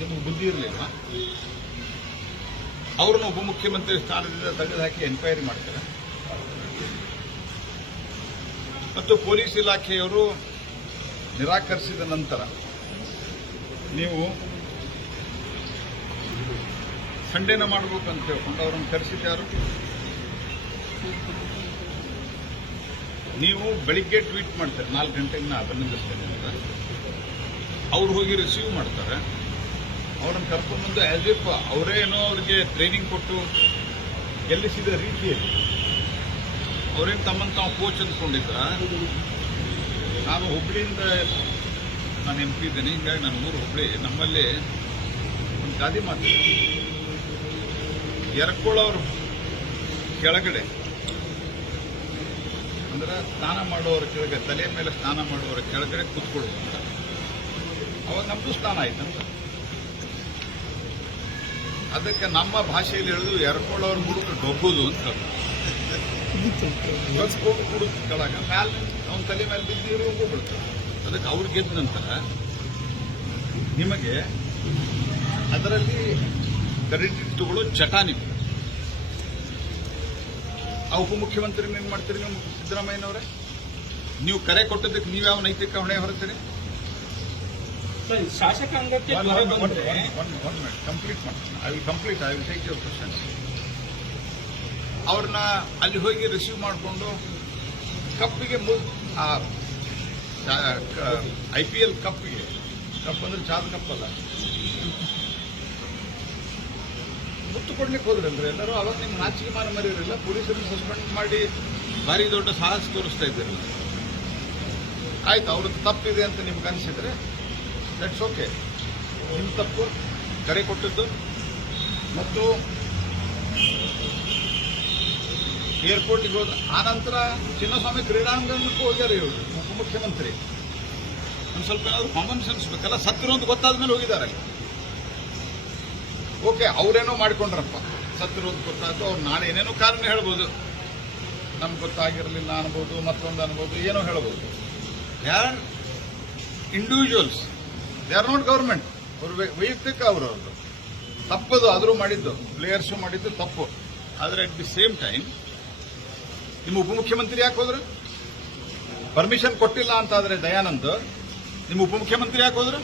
ನಿಮಗೆ ಬುದ್ಧಿ ಇರಲಿಲ್ಲ. ಅವ್ರನ್ನ ಉಪಮುಖ್ಯಮಂತ್ರಿ ಸ್ಥಾನದಿಂದ ತೆಗೆದುಹಾಕಿ ಎನ್ಕ್ವೈರಿ ಮಾಡ್ತಾರೆ. ಮತ್ತು ಪೊಲೀಸ್ ಇಲಾಖೆಯವರು ನಿರಾಕರಿಸಿದ ನಂತರ ನೀವು ಸಂಡೇನ ಮಾಡಬೇಕು ಅಂತ ಹೇಳ್ಕೊಂಡು ಅವ್ರನ್ನ ಕರೆಸಿದ್ಯಾರು ನೀವು ಬೆಳಿಗ್ಗೆ ಟ್ವೀಟ್ ಮಾಡ್ತಾರೆ, ನಾಲ್ಕು ಗಂಟೆಗೆ ನಾ ಅಭಿನಂದಿಸ್ತೇನೆ ಅಂತ. ಅವ್ರು ಹೋಗಿ ರಿಸೀವ್ ಮಾಡ್ತಾರೆ. ಅವ್ರನ್ನ ಕರ್ಕೊಂಡ್ಬಂದು ಆಸ್ ಇಫ್ ಅವರೇ ಏನೋ ಅವ್ರಿಗೆ ಟ್ರೈನಿಂಗ್ ಕೊಟ್ಟು ಗೆಲ್ಲಿಸಿದ ರೀತಿಯಲ್ಲಿ. ಅವರೇನು ತಮ್ಮನ್ನು ತಾವು ಕೋಚ್ ಅಂದ್ಕೊಂಡಿದ್ದ ನಾನು ಹುಬ್ಳಿಯಿಂದ ನಾನು ಎಂ ಪಿ ಇದ್ದೇನೆ, ಹಿಂಗಾಗಿ ನನ್ನ ಊರು ಹುಬ್ಳಿ. ನಮ್ಮಲ್ಲಿ ಒಂದು ಗಾದಿ ಮಾತು. ಎರ್ಕೊಳ್ಳೋರು ಕೆಳಗಡೆ. ಅಂದ್ರೆ ಸ್ನಾನ ಮಾಡುವವರ ಕೆಳಗೆ, ತಲೆ ಮೇಲೆ ಸ್ನಾನ ಮಾಡುವವರ ಕೆಳಗಡೆ ಕೂತ್ಕೊಳ್ಳೋದು ಅಂತ. ಅವಾಗ ನಮ್ಮದು ಸ್ನಾನ ಆಯ್ತಂತ. ಅದಕ್ಕೆ ನಮ್ಮ ಭಾಷೆಯಲ್ಲಿ ಹೇಳುದು ಎರ್ಕೊಳ್ಳೋರು ಹುಡುಕ ಡೊಬ್ಬುದು ಅಂತ. ಕೆಳಗ. ಮ್ಯಾಲ ಅವ್ನ ತಲೆ ಮೇಲೆ ಬಿದ್ದಿರೋ ಹೋಗ್ಬಿಡ್ತಾರೆ ಅದಕ್ಕೆ ಅವ್ರು ಗೆದ್ದ ನಂತರ ನಿಮಗೆ ಅದರಲ್ಲಿ ಕ್ರೆಡಿಟ್ ತಗೊಳ್ಳೋ ಚಟ ನೀವು ಆ ಉಪಮುಖ್ಯಮಂತ್ರಿ ಏನ್ ಮಾಡ್ತೀರಿ ನೀವು ಸಿದ್ದರಾಮಯ್ಯನವರೇ? ನೀವು ಕರೆ ಕೊಟ್ಟದಕ್ಕೆ ನೀವು ಯಾವ ನೈತಿಕ ಹೊಣೆ ಹೊರತೀರಿ? ಶಾಸಕಾಂಗಕ್ಕೆ ಜ್ವರ ಬಂದ್ರೆ ಕಂಪ್ಲೀಟ್ ಮಾಡ್ತೀನಿ I will complete I will take your ಅವ್ರನ್ನ ಅಲ್ಲಿ ಹೋಗಿ ರಿಸೀವ್ ಮಾಡಿಕೊಂಡು ಕಪ್ಪಿಗೆ ಐ ಪಿ ಎಲ್ ಕಪ್ಪಿಗೆ. ಕಪ್ ಅಂದ್ರೆ ಚಾದ ಕಪ್ ಅಲ್ಲ ಮುತ್ತು ಕೊಡ್ಲಿಕ್ಕೆ ಅಂದ್ರೆ ಎಲ್ಲರೂ ಅವಾಗ ನಿಮ್ಗೆ ನಾಚಿಕೆ ಮಾನ ಮರೆಯೋರಿಲ್ಲ ಪೊಲೀಸರನ್ನು ಸಸ್ಪೆಂಡ್ ಮಾಡಿ ಭಾರಿ ದೊಡ್ಡ ಸಾಹಸ ತೋರಿಸ್ತಾ ಇದ್ದಿರಲ್ಲ. ಆಯ್ತು ಅವ್ರದ್ದು ತಪ್ಪಿದೆ ಅಂತ ನಿಮ್ಗೆ ಅನಿಸಿದ್ರೆ ದಟ್ಸ್ ಓಕೆ ನಿಮ್ಮ ತಪ್ಪು. ಕರೆ ಕೊಟ್ಟಿದ್ದು. ಮತ್ತು ಏರ್ಪೋರ್ಟಿಗೆ ಹೋದ ಆನಂತರ ಚಿನ್ನಸ್ವಾಮಿ ಕ್ರೀಡಾಂಗಣಕ್ಕೂ ಹೋಗ್ಯಾರ ಇವರು ಉಪಮುಖ್ಯಮಂತ್ರಿ ಒಂದು ಸ್ವಲ್ಪ ಏನಾದ್ರು ಕಾಮನ್ ಸೆನ್ಸ್ ಬೇಕಲ್ಲ ಸತ್ತಿರೋ ಅಂತ ಗೊತ್ತಾದ ಮೇಲೆ ಹೋಗಿದ್ದಾರೆ ಓಕೆ ಅವರೇನೋ ಮಾಡ್ಕೊಂಡ್ರಪ್ಪ. ಅಂತ ಗೊತ್ತಾಯ್ತು, ಅವ್ರು ನಾಳೆ ಏನೇನೋ ಕಾರಣ ಹೇಳ್ಬೋದು. ನಮ್ಗೆ ಗೊತ್ತಾಗಿರಲಿಲ್ಲ ಅನ್ಬೋದು, ಮತ್ತೊಂದು ಅನ್ಬೋದು, ಏನೋ ಹೇಳ್ಬೋದು. ಯಾರ್ individuals they are not government ಅವ್ರ ವೈಯಕ್ತಿಕ ಅವರು ತಪ್ಪದು ಆದರೂ ಮಾಡಿದ್ದು. ಪ್ಲೇಯರ್ಸು ಮಾಡಿದ್ದು ತಪ್ಪು. ಆದರೆ ಅಟ್ ದಿ ಸೇಮ್ ಟೈಮ್ ನಿಮ್ಮ ಉಪಮುಖ್ಯಮಂತ್ರಿ ಯಾಕೆ ಹೋದ್ರು? ಪರ್ಮಿಷನ್ ಕೊಟ್ಟಿಲ್ಲ ಅಂತಾದ್ರೆ ದಯಾನಂದ್, ನಿಮ್ಮ ಉಪಮುಖ್ಯಮಂತ್ರಿ ಯಾಕೆ ಹೋದ್ರು?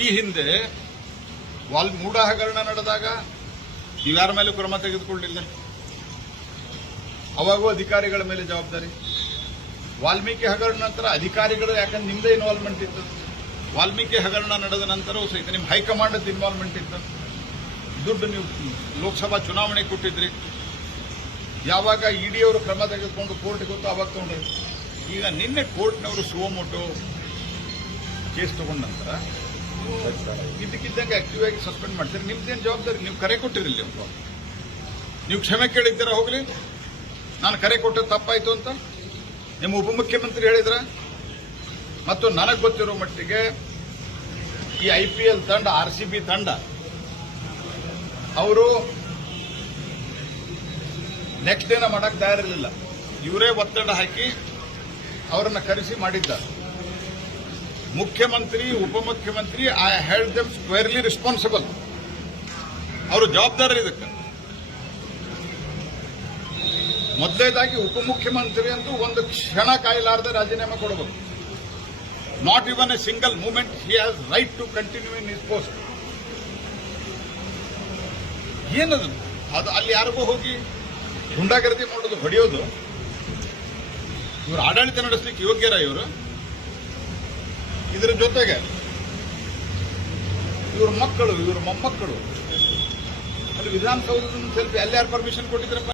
ಈ ಹಿಂದೆ ವಾಲ್ ಮೂಢ ಹಗರಣ ನಡೆದಾಗ ನೀವ್ಯಾರ ಮೇಲೆ ಕ್ರಮ ತೆಗೆದುಕೊಳ್ಳಿಲ್ಲ. ಅವಾಗೂ ಅಧಿಕಾರಿಗಳ ಮೇಲೆ ಜವಾಬ್ದಾರಿ. ವಾಲ್ಮೀಕಿ ಹಗರಣ ನಂತರ ಅಧಿಕಾರಿಗಳು ಯಾಕಂದ್ರೆ ನಿಮ್ದೇ ಇನ್ವಾಲ್ವ್ಮೆಂಟ್ ಇತ್ತು. ವಾಲ್ಮೀಕಿ ಹಗರಣ ನಡೆದ ನಂತರವೂ ಸಹಿತ ನಿಮ್ಮ ಹೈಕಮಾಂಡ್ ಇನ್ವಾಲ್ವ್ಮೆಂಟ್ ಇತ್ತು. ದುಡ್ಡು ನೀವು ಲೋಕಸಭಾ ಚುನಾವಣೆ ಕೊಟ್ಟಿದ್ರಿ. ಯಾವಾಗ ಇಡಿ ಅವರು ಕ್ರಮ ತೆಗೆದುಕೊಂಡು ಕೋರ್ಟ್ಗೆ ಗೊತ್ತು ಅವಾಗ ತಗೊಂಡ್ರು. ಈಗ ನಿನ್ನೆ ಕೋರ್ಟ್ನವರು ಶಿವಮೊಟ್ಟು ಕೇಸ್ ತಗೊಂಡ ನಂತರ ಇದಕ್ಕಿದ್ದಂಗೆ ಆಕ್ಟಿವ್ ಆಗಿ ಸಸ್ಪೆಂಡ್ ಮಾಡ್ತೀರಿ. ನಿಮ್ದೇನು ಜವಾಬ್ದಾರಿ? ನೀವು ಕರೆ ಕೊಟ್ಟಿರಲಿ ನೀವು ನೀವು ಕ್ಷಮೆ ಕೇಳಿದ್ದೀರಾ ಹೋಗ್ಲಿ. ನಾನು ಕರೆ ಕೊಟ್ಟದ್ದು ತಪ್ಪಾಯ್ತು ಅಂತ? ನಿಮ್ಮ ಉಪಮುಖ್ಯಮಂತ್ರಿ ಹೇಳಿದ್ರ? ಮತ್ತು ನನಗೆ ಗೊತ್ತಿರೋ ಮಟ್ಟಿಗೆ ಈ ಐ ಪಿ ಎಲ್ ತಂಡ, ಆರ್ ಸಿ ಬಿ ತಂಡ, ಅವರು ನೆಕ್ಸ್ಟ್ ಡೇನ ಮಾಡಕ್ಕೆ ತಯಾರಿರಲಿಲ್ಲ. ಇವರೇ ಒತ್ತಡ ಹಾಕಿ ಅವರನ್ನು ಕರೆಸಿ ಮಾಡಿದ್ದಾರೆ. ಮುಖ್ಯಮಂತ್ರಿ, ಉಪಮುಖ್ಯಮಂತ್ರಿ I held them squarely responsible ಅವರು ಜವಾಬ್ದಾರಿ ಇದಕ್ಕೆ ಮೊದಲೇದಾಗಿ ಉಪಮುಖ್ಯಮಂತ್ರಿ ಅಂತೂ ಒಂದು ಕ್ಷಣ ಕಾಯಲಾರದೆ ರಾಜೀನಾಮೆ ಕೊಡಬೇಕು. Not even a single moment he has right to continue in his post ಏನದು? ಅದು ಅಲ್ಲಿ ಯಾರಿಗೂ ಹೋಗಿ ಗುಂಡಾಗರ್ದಿ ಮಾಡೋದು ಹೊಡೆಯೋದು? ಇವರು ಆಡಳಿತ ನಡೆಸಲಿಕ್ಕೆ ಯೋಗ್ಯರ ಇವರು? ಇದರ ಜೊತೆಗೆ ಇವ್ರ ಮಕ್ಕಳು, ಇವ್ರ ಮೊಮ್ಮಕ್ಕಳು. ಅಲ್ಲಿ ವಿಧಾನಸೌಧದ ಸೆಲ್ಫಿ ಅಲ್ಲಿ ಯಾರು ಪರ್ಮಿಷನ್ ಕೊಟ್ಟಿದ್ರಪ್ಪ?